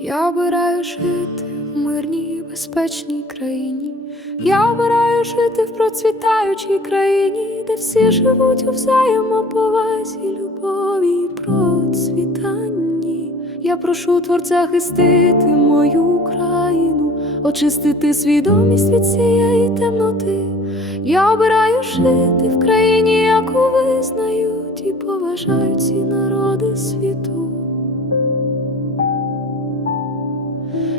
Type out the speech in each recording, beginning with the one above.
Я обираю жити в мирній безпечній країні. Я обираю жити в процвітаючій країні, де всі живуть у взаємоповазі, любові і процвітанні. Я прошу творця хистити мою країну, очистити свідомість від цієї темноти. Я обираю жити в країні, яку визнають і поважають ці народи світу.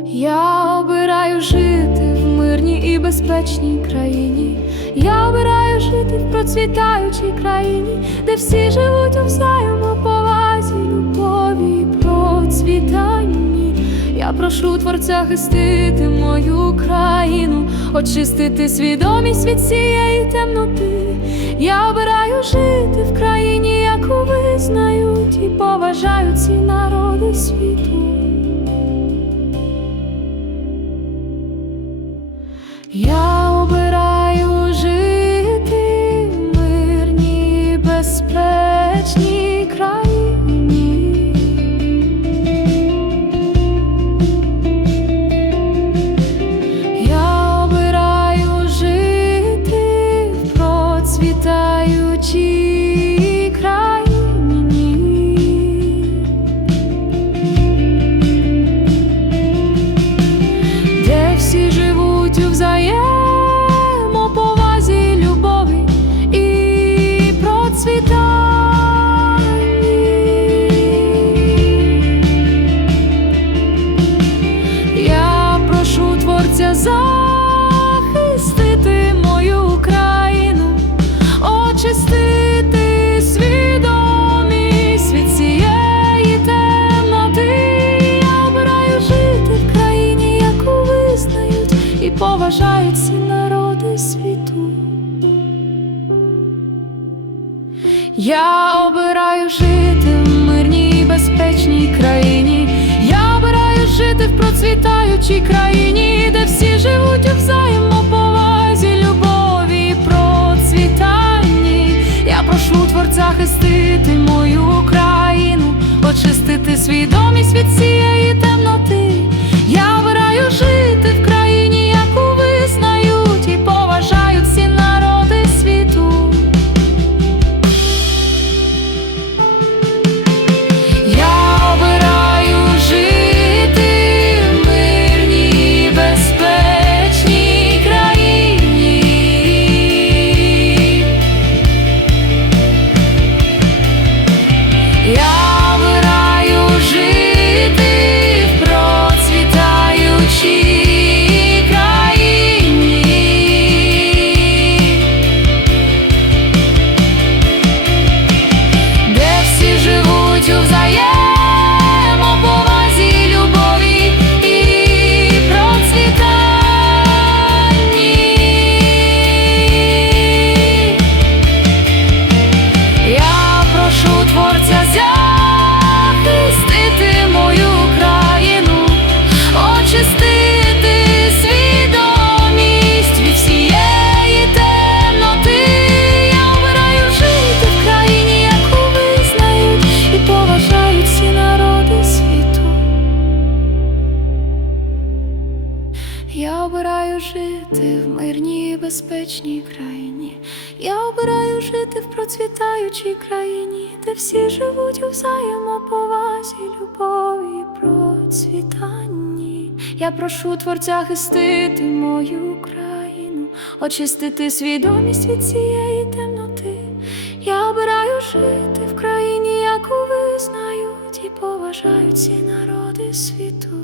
Я обираю жити в мирній і безпечній країні. Я обираю жити в процвітаючій країні, де всі живуть у взаємоповазі, любові і процвітанні. Я прошу творця хистити мою країну, очистити свідомість від цієї темноти. Я обираю жити в країні, яку визнають і поважають ці народи світу. Я Я обираю жити в мирній безпечній країні. Я обираю жити в процвітаючій країні, обираю жити в мирній безпечній країні. Я обираю жити в процвітаючій країні, де всі живуть у взаємоповазі, любові і процвітанні. Я прошу творця хистити мою країну, очистити свідомість від цієї темноти. Я обираю жити в країні, яку визнають і поважають всі народи світу.